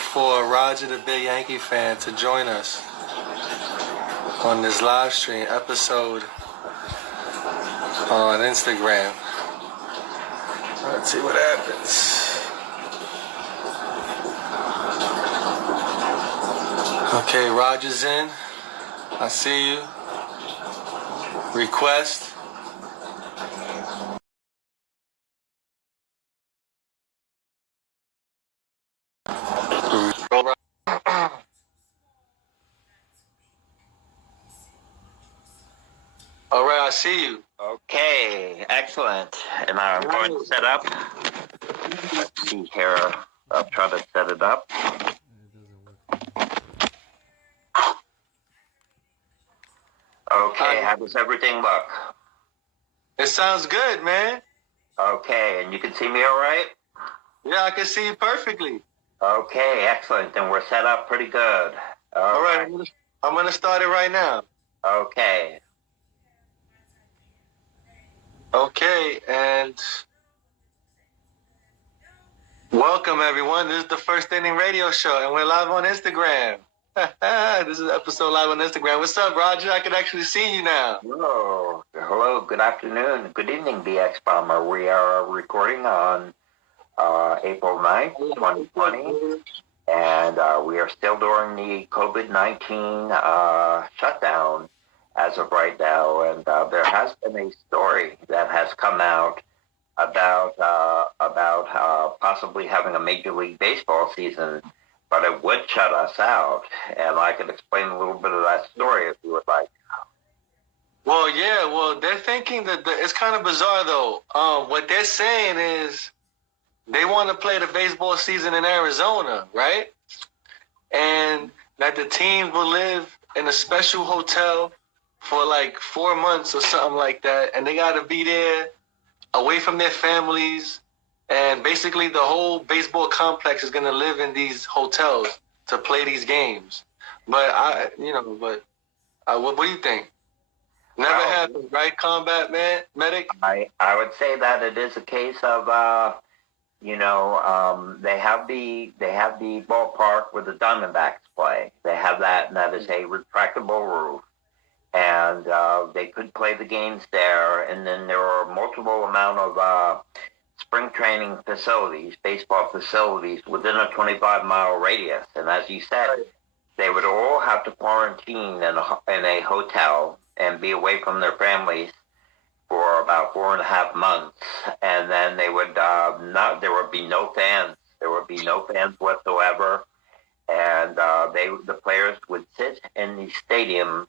for Roger the Big Yankee Fan to join us on this live stream episode on Instagram. Let's see what happens. Okay, Roger's in. I see you. Request. All right, I see you. Okay, excellent. And I'm going to set up. Let's see here. I'll try to set it up. Okay, how does everything look? It sounds good, man. Okay, and you can see me all right? Yeah, I can see you perfectly. Okay, excellent. And we're set up pretty good. All right, I'm gonna start it right now. Okay. Okay, and welcome everyone. This is the First Inning Radio Show, and we're live on Instagram. This is episode live on Instagram. What's up, Roger? I can actually see you now. Hello, good afternoon, good evening, BX Bomber. We are recording on April 9th, 2020, and we are still during the COVID-19 shutdown as of right now, and there has been a story that has come out about possibly having a Major League Baseball season, but it would shut us out, and I could explain a little bit of that story if you would like. Well, yeah, they're thinking that it's kind of bizarre, though. What they're saying is they want to play the baseball season in Arizona, right? And that the teams will live in a special hotel for like 4 months or something like that, and they got to be there away from their families, and basically the whole baseball complex is going to live in these hotels to play these games. But what do you think? Never happened, right? Combat medic. I would say that it is a case of they have the ballpark where the Diamondbacks play. They have that, and that is a retractable roof. And they could play the games there, and then there are multiple amount of spring training facilities, baseball facilities within a 25-mile radius. And as you said, they would all have to quarantine in a hotel and be away from their families for about 4.5 months. And then they would there would be no fans. There would be no fans whatsoever, and the players would sit in the stadium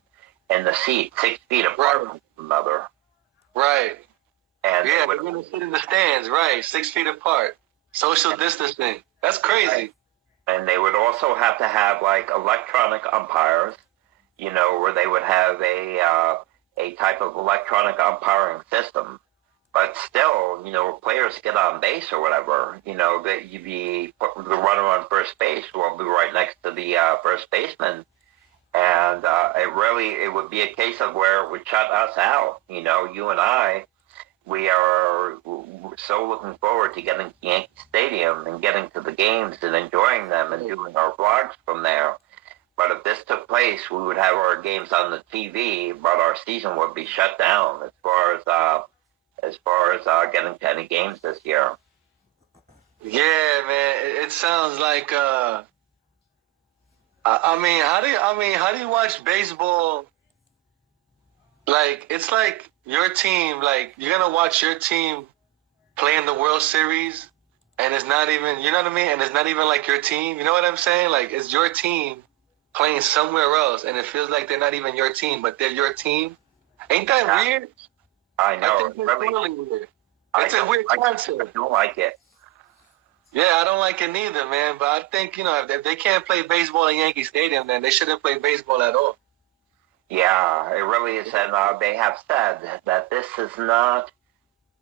in the seat 6 feet apart from one another. Right. And yeah, they're going to sit in the stands, right, 6 feet apart. Social distancing. That's crazy. Right. And they would also have to have like electronic umpires, where they would have a type of electronic umpiring system. But still, players get on base or whatever, that you'd be the runner on first base will be right next to the first baseman. And it would be a case of where it would shut us out. You and I, we are so looking forward to getting to Yankee Stadium and getting to the games and enjoying them and doing our vlogs from there. But if this took place, we would have our games on the TV, but our season would be shut down as far as getting to any games this year. Yeah, man, it sounds like. How do you watch baseball? Like, it's like your team, like, you're going to watch your team play in the World Series, and it's not even, you know what I mean? And it's not even like your team. You know what I'm saying? Like, it's your team playing somewhere else, and it feels like they're not even your team, but they're your team. Ain't that weird? I know. I think it's really weird. It's a weird concept. I don't like it. Yeah, I don't like it neither, man. But I think, if they can't play baseball in Yankee Stadium, then they shouldn't play baseball at all. Yeah, it really is. And they have said that this is not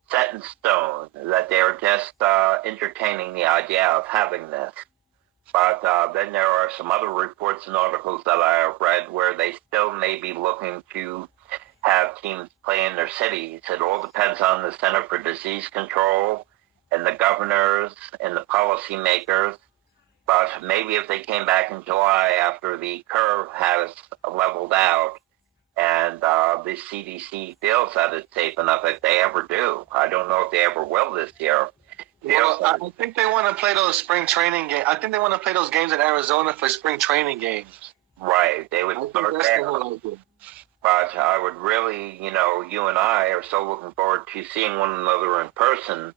set in stone, that they're just entertaining the idea of having this. But then there are some other reports and articles that I have read where they still may be looking to have teams play in their cities. It all depends on the Center for Disease Control and the governors and the policymakers. But maybe if they came back in July after the curve has leveled out and the CDC feels that it's safe enough, if they ever do. I don't know if they ever will this year. Well, I think they want to play those spring training games. I think they want to play those games in Arizona for spring training games. Right. They would start there. But I would really, you and I are so looking forward to seeing one another in person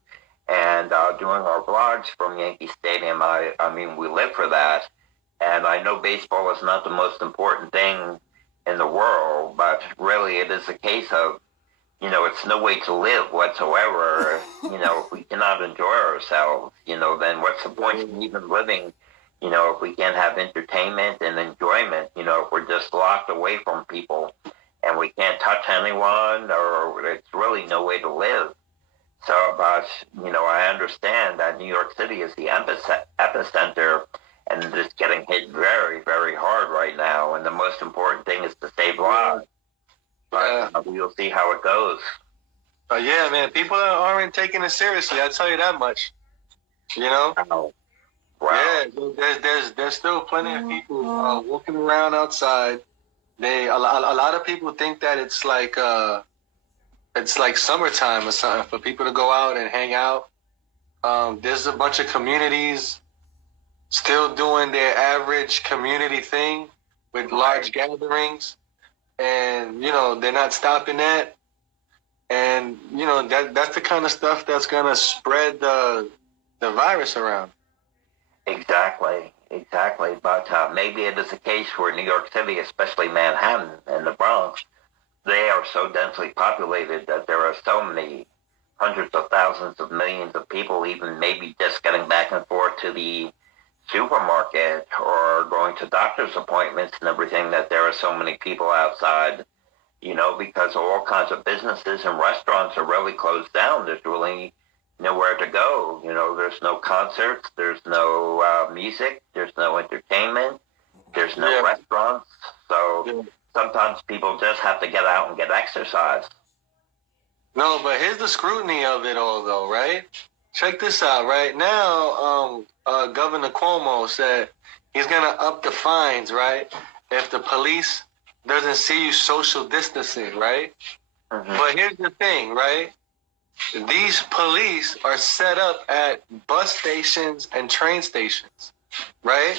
and doing our vlogs from Yankee Stadium. I mean, we live for that. And I know baseball is not the most important thing in the world, but really it is a case of, it's no way to live whatsoever. If we cannot enjoy ourselves, then what's the point in even living, if we can't have entertainment and enjoyment, if we're just locked away from people and we can't touch anyone, or it's really no way to live. So, but, I understand that New York City is the epicenter and it's getting hit very, very hard right now. And the most important thing is to save lives. But we'll see how it goes. Yeah, man, people aren't taking it seriously. I tell you that much. Wow. Yeah, there's still plenty of people walking around outside. A lot of people think that it's like summertime or something for people to go out and hang out. There's a bunch of communities still doing their average community thing with large gatherings. And, they're not stopping that. And, that's the kind of stuff that's going to spread the virus around. Exactly. But maybe it is a case where New York City, especially Manhattan and the Bronx, they are so densely populated that there are so many hundreds of thousands of millions of people, even maybe just getting back and forth to the supermarket or going to doctor's appointments and everything, that there are so many people outside, because all kinds of businesses and restaurants are really closed down. There's really nowhere to go. There's no concerts, there's no music, there's no entertainment, there's no restaurants. So sometimes people just have to get out and get exercise. No, but here's the scrutiny of it all, though, right? Check this out. Right now, Governor Cuomo said he's going to up the fines, right, if the police doesn't see you social distancing, right? Mm-hmm. But here's the thing, right? These police are set up at bus stations and train stations, right?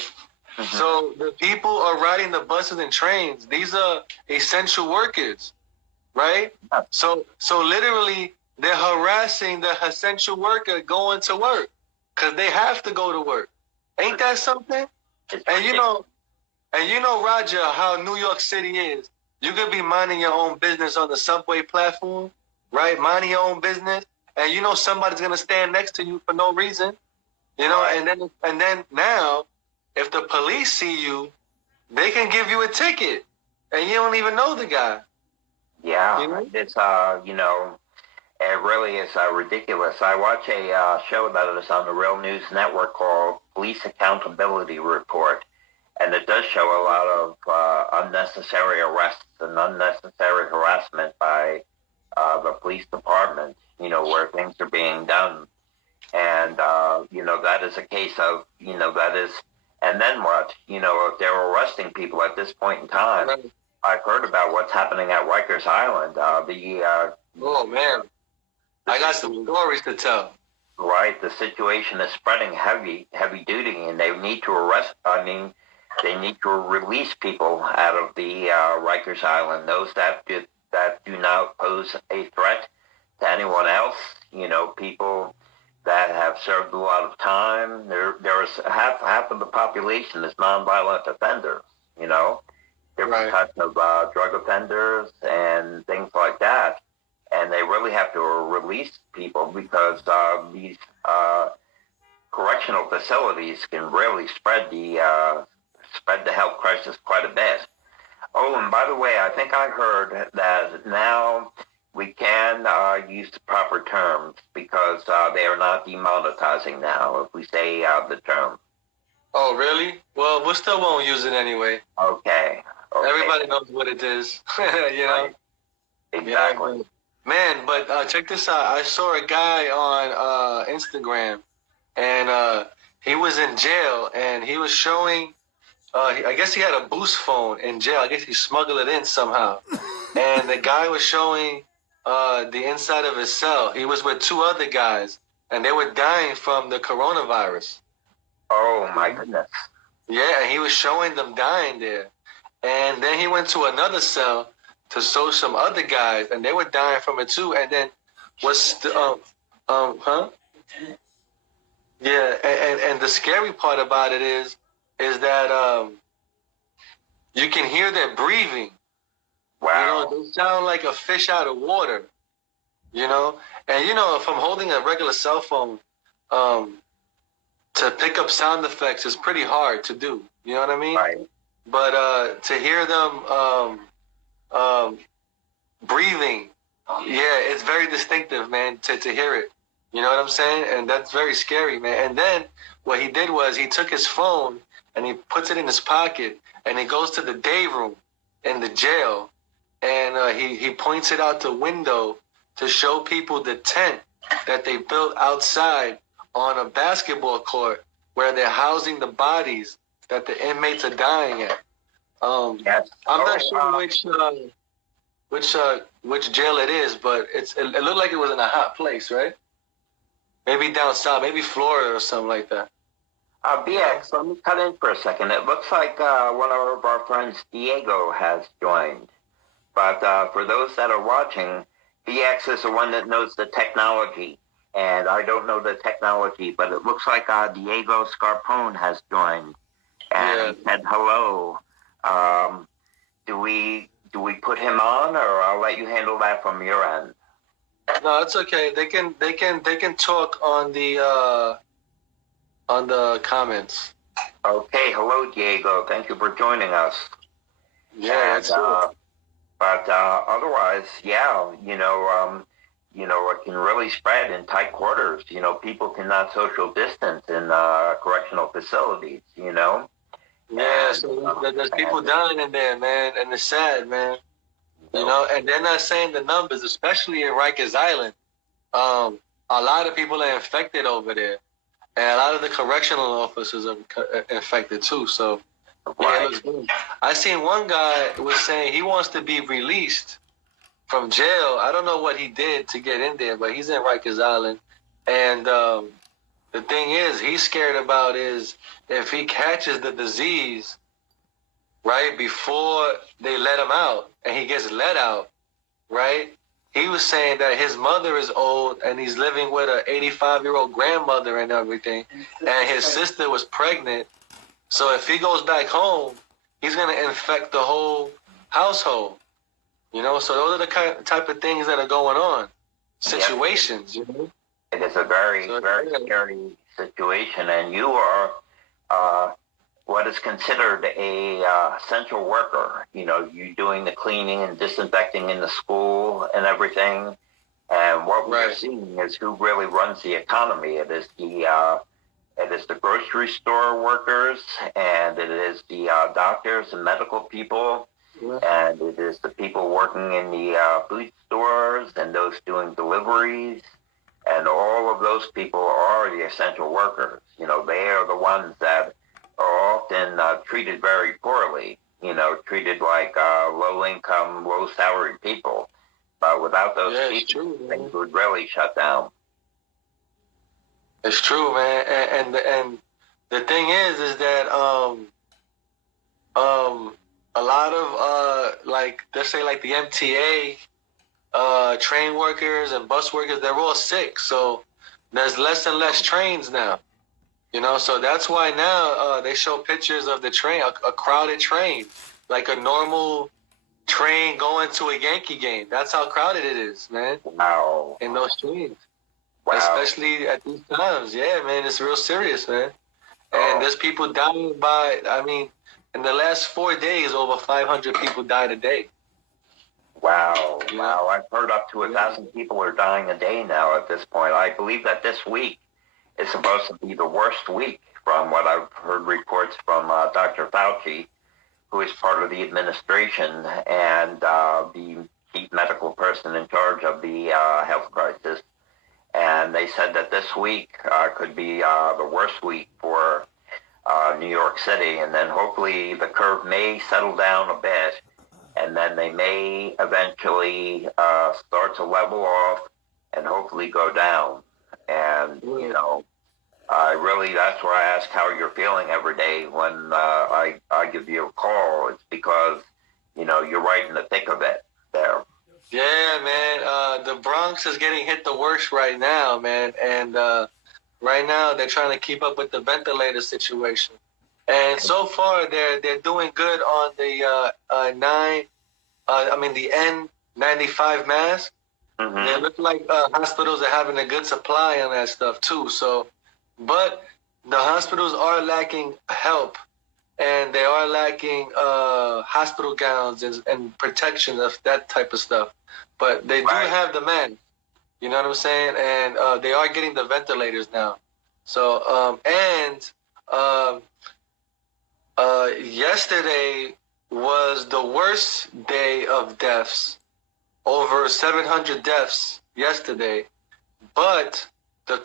Mm-hmm. So the people are riding the buses and trains. These are essential workers, right? Yeah. So literally, they're harassing the essential worker going to work because they have to go to work. Ain't that something? And you know, Roger, how New York City is. You could be minding your own business on the subway platform, right? Minding your own business, and somebody's gonna stand next to you for no reason, and then now, if the police see you, they can give you a ticket, and you don't even know the guy. Yeah, it's it really is ridiculous. I watch a show that is on the Real News Network called Police Accountability Report, and it does show a lot of unnecessary arrests and unnecessary harassment by the police department, where things are being done. And, that is a case of, that is, and then what? If they're arresting people at this point in time, right. I've heard about what's happening at Rikers Island. Oh, man. I got some stories to tell. Right. The situation is spreading heavy duty, and they need to they need to release people out of the Rikers Island, those that do not pose a threat to anyone else. People that have served a lot of time. There is half of the population is nonviolent offenders. Different types of drug offenders and things like that, and they really have to release people because these correctional facilities can really spread the health crisis quite a bit. Oh, and by the way, I think I heard that now we can use the proper terms because they are not demonetizing now if we say the term. Oh, really? Well, we still won't use it anyway. Okay. Everybody knows what it is, Right. Exactly. Man, but check this out. I saw a guy on Instagram, and he was in jail and he was showing. I guess he had a boost phone in jail. I guess he smuggled it in somehow. And the guy was showing the inside of his cell. He was with two other guys, and they were dying from the coronavirus. Oh, my goodness. Yeah, and he was showing them dying there. And then he went to another cell to show some other guys, and they were dying from it too. And then Yeah, and the scary part about it is that you can hear their breathing. Wow. They sound like a fish out of water. And if I'm holding a regular cell phone, to pick up sound effects is pretty hard to do. You know what I mean? Right. But to hear them breathing, yeah, it's very distinctive, man. To hear it, you know what I'm saying? And that's very scary, man. And then what he did was he took his phone and he puts it in his pocket and he goes to the day room in the jail and he points it out the window to show people the tent that they built outside on a basketball court where they're housing the bodies that the inmates are dying at. Yes. I'm not sure which jail it is, but it looked like it was in a hot place, right? Maybe down south, maybe Florida or something like that. BX, let me cut in for a second. It looks like one of our friends, Diego, has joined. But for those that are watching, BX is the one that knows the technology. And I don't know the technology, but it looks like Diego Scarpone has joined. And he said hello. Do we put him on, or I'll let you handle that from your end? No, it's okay. They can talk on the comments. Okay, hello Diego. Thank you for joining us. Yeah, and, but otherwise, yeah, it can really spread in tight quarters. People cannot social distance in correctional facilities. Yeah, so there's people dying in there, man, and it's sad, man. And they're not saying the numbers, especially in Rikers Island. A lot of people are infected over there, and a lot of the correctional officers are infected too. So, yeah, it looks good. I seen one guy was saying he wants to be released from jail. I don't know what he did to get in there, but he's in Rikers Island, and the thing is, he's scared about is if he catches the disease right before they let him out, and he gets let out, right? He was saying that his mother is old and he's living with an 85-year-old grandmother and everything, and his sister was pregnant. So if he goes back home, he's going to infect the whole household. So those are the type of things that are going on, situations. It is a very, very scary situation, and you are what is considered a essential worker. You doing the cleaning and disinfecting in the school and everything. And what we're seeing is who really runs the economy. It is the grocery store workers, and it is the doctors and medical people, and it is the people working in the food stores and those doing deliveries. And all of those people are the essential workers. They are the ones that are often treated very poorly, treated like low-income, low-salary people. But without those people, things would really shut down. It's true, man. And the thing is that a lot of let's say like the MTA train workers and bus workers, they're all sick. So there's less and less trains now. So that's why now they show pictures of the train, a crowded train, like a normal train going to a Yankee game. That's how crowded it is, man. Wow. In those trains. Wow. Especially at these times. Yeah, man, it's real serious, man. And there's people dying in the last 4 days, over 500 people died a day. Wow. Yeah. Wow. I've heard up to 1,000 people are dying a day now at this point. I believe that this week is supposed to be the worst week from what I've heard reports from Dr. Fauci, who is part of the administration and the chief medical person in charge of the health crisis. And they said that this week could be the worst week for New York City, and then hopefully the curve may settle down a bit, and then they may eventually start to level off and hopefully go down. And, that's why I ask how you're feeling every day when I give you a call. It's because, you're right in the thick of it there. Yeah, man. The Bronx is getting hit the worst right now, man. And right now they're trying to keep up with the ventilator situation. And so far they're doing good on the the N95 mask. Mm-hmm. They look like hospitals are having a good supply on that stuff too. So, but the hospitals are lacking help, and they are lacking hospital gowns and protection of that type of stuff. But they do have the men. You know what I'm saying? And they are getting the ventilators now. So, yesterday was the worst day of deaths. Over 700 deaths yesterday. But the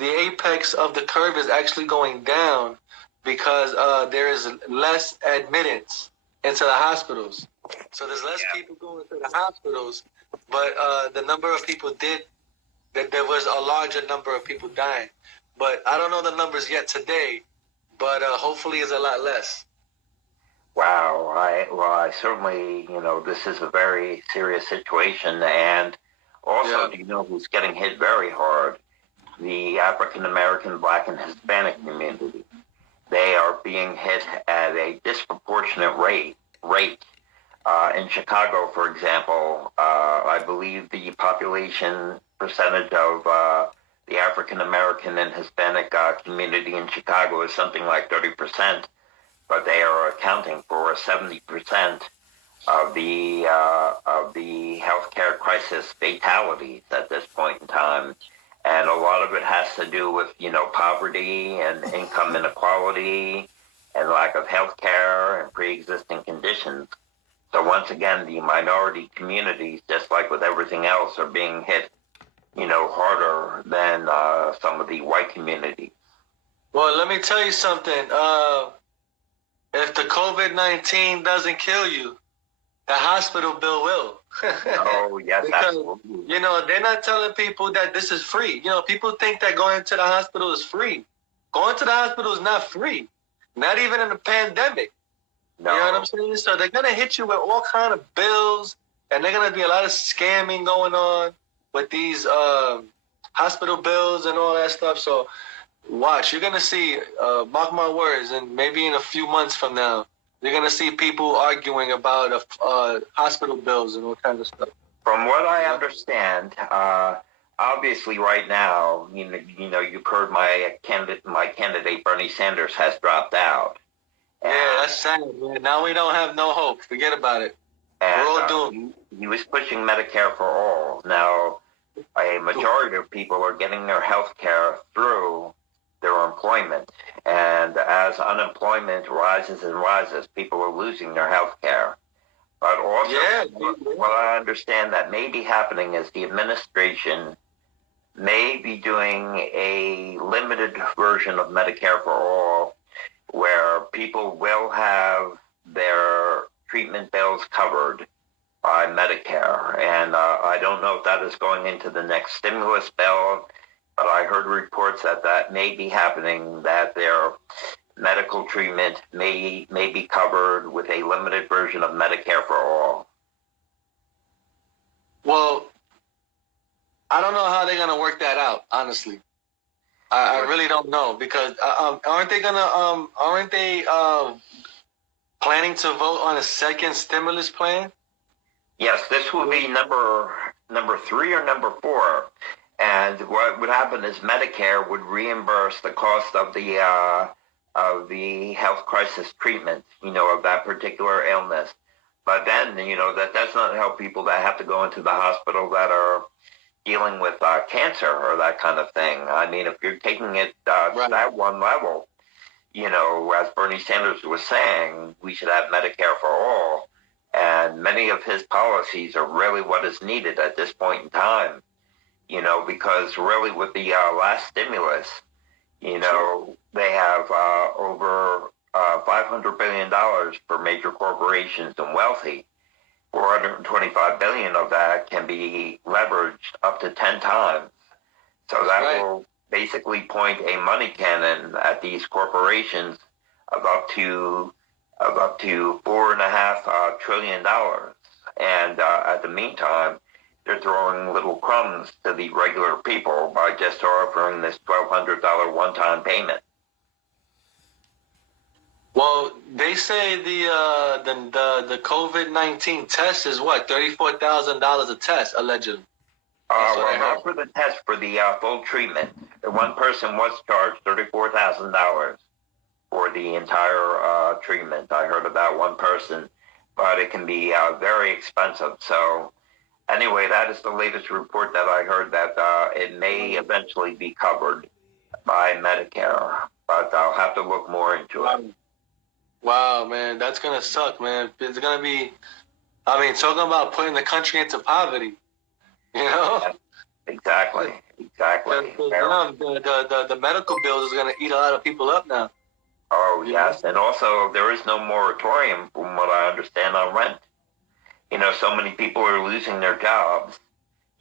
apex of the curve is actually going down because there is less admittance into the hospitals. So there's less people going to the hospitals, but the number of people there was a larger number of people dying. But I don't know the numbers yet today, but hopefully it's a lot less. Wow. I certainly, this is a very serious situation. And also, do you know who's getting hit very hard? The African American, Black, and Hispanic community. They are being hit at a disproportionate rate. In Chicago, for example, I believe the population percentage of the African American and Hispanic community in Chicago is something like 30%, but they are accounting for 70% of the healthcare crisis fatalities at this point in time. And a lot of it has to do with, poverty and income inequality and lack of health care and pre-existing conditions. So once again, the minority communities, just like with everything else, are being hit, harder than some of the white communities. Well, let me tell you something. If the COVID-19 doesn't kill you, the hospital bill will. Oh, yes, because, absolutely. They're not telling people that this is free. People think that going to the hospital is free. Going to the hospital is not free. Not even in a pandemic. No. You know what I'm saying? So they're going to hit you with all kind of bills, and they're going to be a lot of scamming going on with these hospital bills and all that stuff. So watch. You're going to see, mark my words, and maybe in a few months from now, you're going to see people arguing about hospital bills and all kinds of stuff. From what I understand, obviously right now, you've heard my candidate Bernie Sanders has dropped out. And, yeah, that's sad, man. Now we don't have no hope. Forget about it. And, we're all doomed. He was pushing Medicare for all. Now, a majority of people are getting their health care through their employment. And as unemployment rises and rises, people are losing their health care. But also, what I understand that may be happening is the administration may be doing a limited version of Medicare for all, where people will have their treatment bills covered by Medicare. And I don't know if that is going into the next stimulus bill, but I heard reports that may be happening, that their medical treatment may be covered with a limited version of Medicare for all. Well, I don't know how they're going to work that out, honestly. I really don't know, because aren't they planning to vote on a second stimulus plan? Yes, this will be number 3 or number 4. And what would happen is Medicare would reimburse the cost of the health crisis treatment, of that particular illness. But then, that does not help people that have to go into the hospital that are dealing with cancer or that kind of thing. I mean, if you're taking it to that one level, as Bernie Sanders was saying, we should have Medicare for all. And many of his policies are really what is needed at this point in time, because really with the last stimulus, They have over $500 billion for major corporations and wealthy. 425 billion of that can be leveraged up to 10 times. So that will basically point a money cannon at these corporations of up to $4.5 trillion. And at the meantime, they're throwing little crumbs to the regular people by just offering this $1,200 one-time payment. Well, they say the COVID-19 test is what, $34,000 a test allegedly. Well, not for the test, for the full treatment. The one person was charged $34,000 for the entire treatment. I heard about one person, but it can be very expensive. So anyway, that is the latest report that I heard, that it may eventually be covered by Medicare, but I'll have to look more into it. Wow, man, that's going to suck, man. It's going to be, talking about putting the country into poverty, Exactly. The medical bills is going to eat a lot of people up now. Oh, yes. And also, there is no moratorium, from what I understand, on rent. So many people are losing their jobs.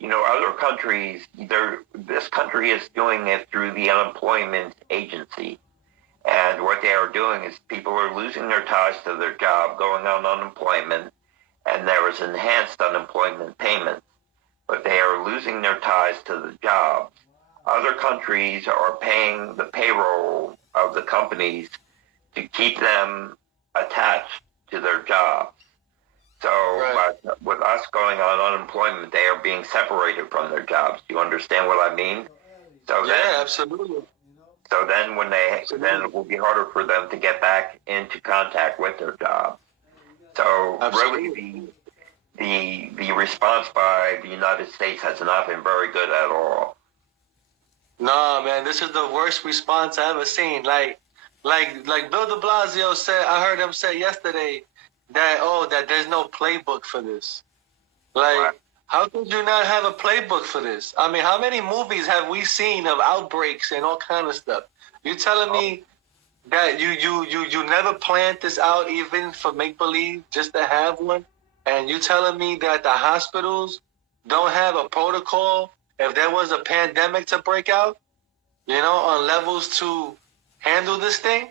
Other countries, this country is doing it through the unemployment agency. And what they are doing is people are losing their ties to their job, going on unemployment, and there is enhanced unemployment payments. But they are losing their ties to the job. Other countries are paying the payroll of the companies to keep them attached to their jobs. So but with us going on unemployment, they are being separated from their jobs. Do you understand what I mean? So absolutely. So then then it will be harder for them to get back into contact with their job. So really the response by the United States has not been very good at all. No, man, this is the worst response I ever seen. Like Bill de Blasio said, I heard him say yesterday that there's no playbook for this. How could you not have a playbook for this? How many movies have we seen of outbreaks and all kind of stuff? You telling me that you never planned this out, even for make-believe, just to have one? And you telling me that the hospitals don't have a protocol if there was a pandemic to break out, on levels to handle this thing?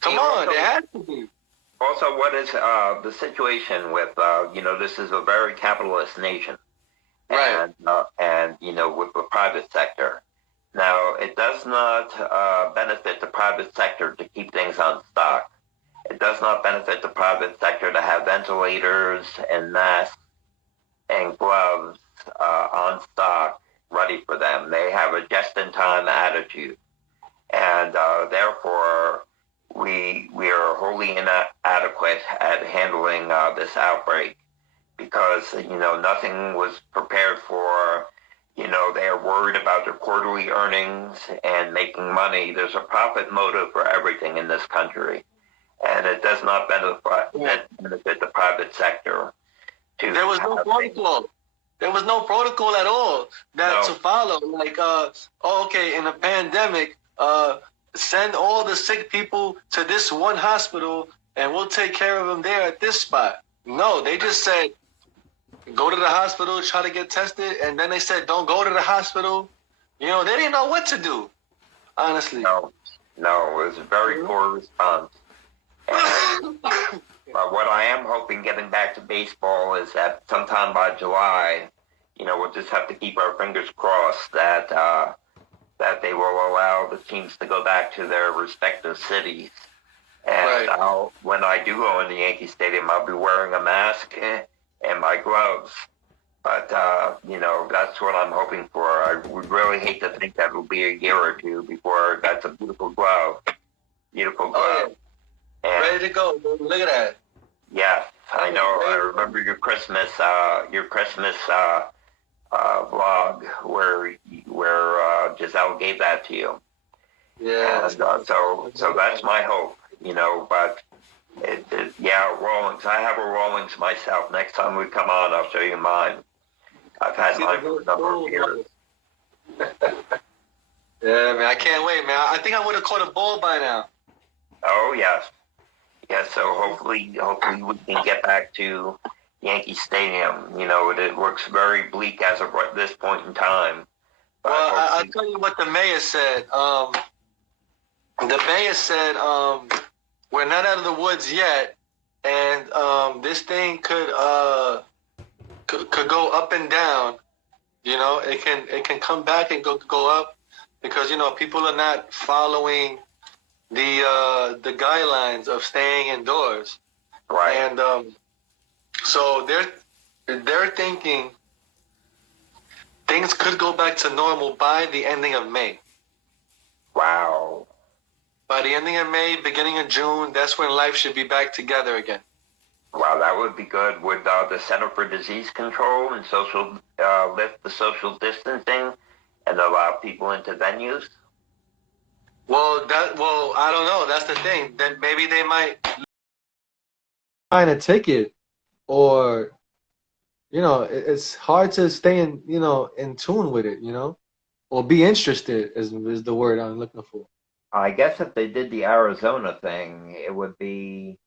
Come on, there has to be. Also, what is the situation with, this is a very capitalist nation. Right. And with the private sector. Now, it does not benefit the private sector to keep things on stock. It does not benefit the private sector to have ventilators and masks and gloves on stock ready for them. They have a just-in-time attitude. And therefore, we are wholly inadequate at handling this outbreak. Because, nothing was prepared for, they are worried about their quarterly earnings and making money. There's a profit motive for everything in this country. And it does not benefit the private sector. There was no protocol. There was no protocol at all to follow. In a pandemic, send all the sick people to this one hospital and we'll take care of them there at this spot. No, they just said, go to the hospital, try to get tested, and then they said, don't go to the hospital. They didn't know what to do, honestly. No, it was a very poor response. But what I am hoping, getting back to baseball, is that sometime by July, we'll just have to keep our fingers crossed that they will allow the teams to go back to their respective cities. And when I do go in the Yankee Stadium, I'll be wearing a mask and my gloves. But, that's what I'm hoping for. I would really hate to think that it'll be a year or two before that's a beautiful glove. Beautiful glove. And ready to go. Look at that. Yeah, I know. I remember your Christmas vlog where Giselle gave that to you. Yeah. And, so that's my hope, but Rawlings. I have a Rawlings myself. Next time we come on, I'll show you mine. I've had mine for a number of years. Yeah, man, I can't wait, man. I think I would have caught a ball by now. Oh yes, yes. So hopefully we can get back to Yankee Stadium. It looks very bleak as of this point in time, but Well, I'll hopefully, tell you what the mayor said. The mayor said, we're not out of the woods yet, and this thing could go up and down. It can come back and go up because people are not following the guidelines of staying indoors, right. and so they're thinking things could go back to normal by the ending of May. Wow. By the ending of May, beginning of June, that's when life should be back together again. Wow, that would be good. Would the Center for Disease Control and lift the social distancing and allow people into venues? Well, I don't know. That's the thing. Then maybe they might find a ticket, or it's hard to stay in tune with it, or be interested is the word I'm looking for. I guess if they did the Arizona thing, it would be,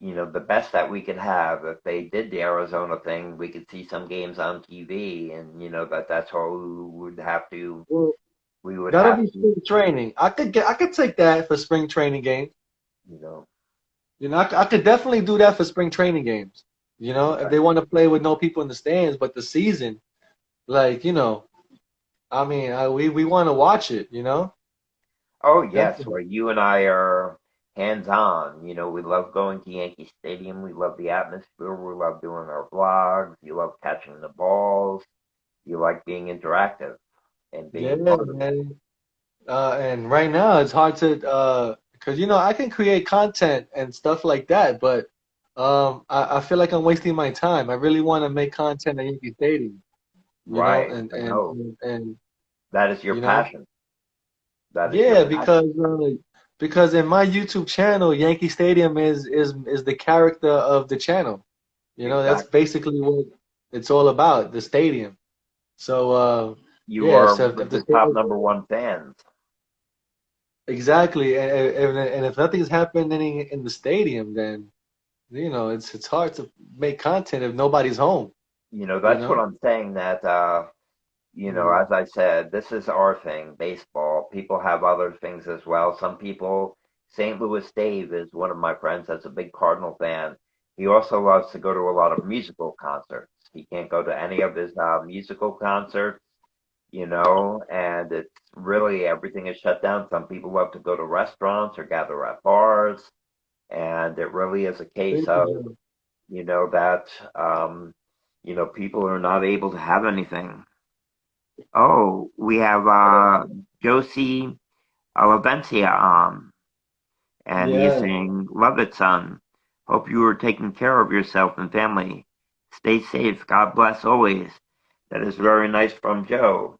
the best that we could have. If they did the Arizona thing, we could see some games on TV, and that's all Well, we would that'll have be to, spring training. I could take that for spring training games. you know. I could definitely do that for spring training games. If Right. they want to play with no people in the stands, but the season, like, I mean, we want to watch it, Oh yes, definitely. well, you and I are hands on. We love going to Yankee Stadium. We love the atmosphere. We love doing our vlogs. You love catching the balls. You like being interactive and Yeah, being part of it. man. And right now it's hard to because I can create content and stuff like that, but I feel like I'm wasting my time. I really want to make content at Yankee Stadium, Right. and I and know. and That is your you know, passion. That is your yeah, passion. because in my YouTube channel, Yankee Stadium is the character of the channel. That's Exactly. basically what it's all about, the stadium. So You yeah, are so one if of the the top stadium. number one fans. Exactly, and if nothing's happening in the stadium, then it's hard to make content if nobody's home. You That's what know. I'm saying that, Mm. as I said, this is our thing, baseball. People have other things as well. Some people, St. Louis Dave is one of my friends that's a big Cardinal fan. He also loves to go to a lot of musical concerts. He can't go to any of his musical concerts, and it's really everything is shut down. Some people love to go to restaurants or gather at bars, and it really is a case of, that, people are not able to have anything. Oh, we have Josie Alavencia on, and he's Yeah, saying, "Love it, son. Hope you are taking care of yourself and family. Stay safe. God bless always." That is very nice from Joe.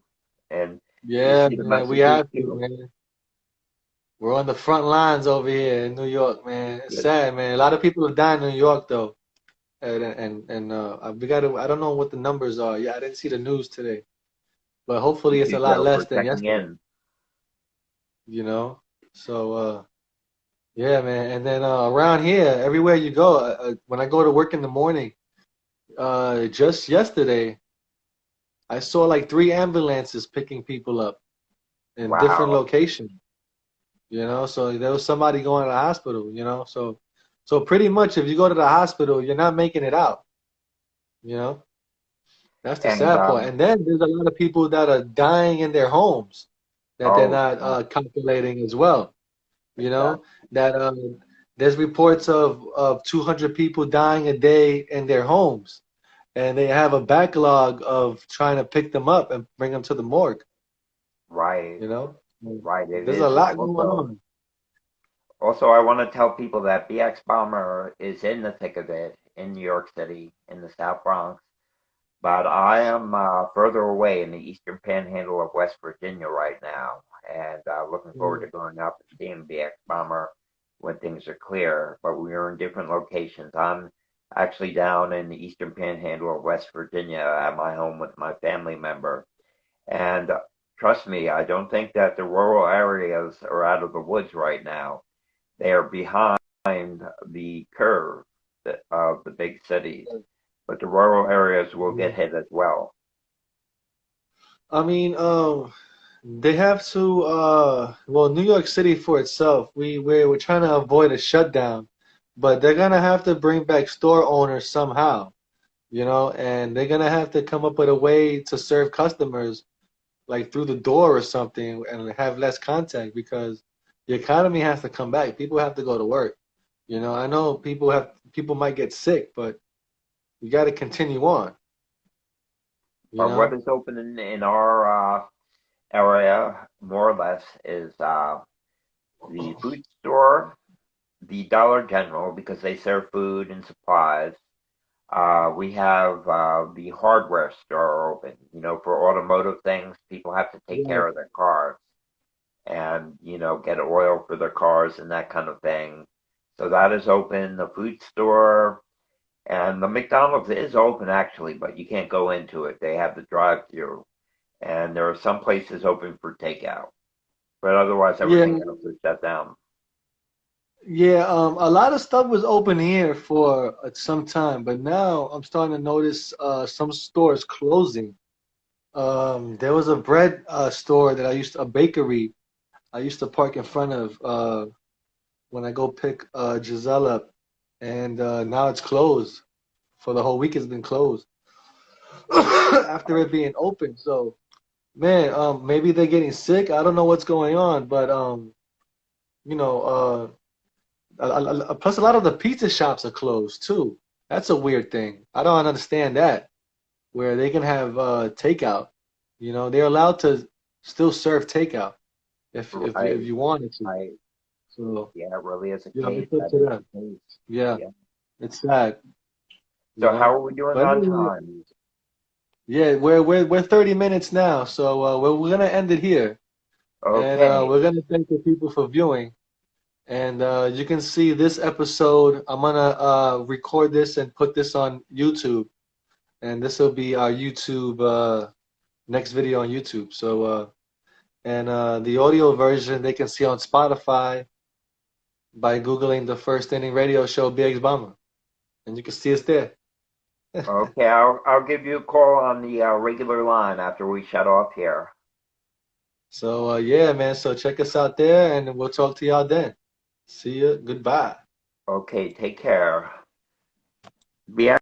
And you yeah, see the man. We messages have to, too. man. We're on the front lines over here in New York, man. It's Good. sad, man. A lot of people are dying in New York, though, and we got to. I don't know what the numbers are. Yeah, I didn't see the news today, but hopefully Thank it's you, a lot Joe, less for than checking yesterday. in. You know. So yeah, man. And then around here, everywhere you go, when I go to work in the morning, just yesterday, I saw like 3 ambulances picking people up in different Wow. locations. So there was somebody going to the hospital. So pretty much if you go to the hospital, you're not making it out. You know, that's the And sad part. And then there's a lot of people that are dying in their homes that they're oh, not calculating as well. You know, exactly. that there's reports of 200 people dying a day in their homes, and they have a backlog of trying to pick them up and bring them to the morgue. Right. You know, Right. It there's a is. lot going on. Also, I want to tell people that BX Bomber is in the thick of it in New York City, in the South Bronx. But I am further away in the eastern panhandle of West Virginia right now, and looking forward to Mm. going up and seeing BX Bomber when things are clear. But we are in different locations. I'm actually down in the eastern panhandle of West Virginia at my home with my family member. And trust me, I don't think that the rural areas are out of the woods right now. They are behind the curve of the big cities, but the rural areas will get hit as well. I mean, they have to. Well, New York City for itself, we're trying to avoid a shutdown, but they're gonna have to bring back store owners somehow, and they're gonna have to come up with a way to serve customers like through the door or something and have less contact because the economy has to come back. People have to go to work. I know people might get sick, but you got to continue on. You But what know. is open in our area, more or less, is the food store, the Dollar General, because they serve food and supplies. We have the hardware store open, for automotive things. People have to take Yeah. care of their cars and, get oil for their cars and that kind of thing. So that is open. The food store and the McDonald's is open actually, but you can't go into it. They have the drive-through, and there are some places open for takeout, but otherwise Yeah. everything else is shut down. Yeah. A lot of stuff was open here for some time, but now I'm starting to notice some stores closing. There was a bread store that a bakery I used to park in front of when I go pick Giselle up, and now it's closed. For the whole week, it's been closed after it being open. So, man, maybe they're getting sick. I don't know what's going on, but you know, plus a lot of the pizza shops are closed too. That's a weird thing. I don't understand that. Where they can have takeout. They're allowed to still serve takeout if Right, you wanted to. right. So, Yeah, it really is a case. it's up That to is them. the case. Yeah, Yeah. it's sad. So how are we doing But on anyway, time? yeah, we're 30 minutes now, so we're gonna end it here, and Okay. we're gonna thank the people for viewing. And you can see this episode. I'm gonna record this and put this on YouTube, and this will be our YouTube next video on YouTube. So and the audio version they can see on Spotify by googling the First Inning Radio Show BX Bomber, and you can see us there. Okay, I'll give you a call on the regular line after we shut off here. So yeah, man. So check us out there, and we'll talk to y'all then. See ya. Goodbye. Okay, take care. Bien.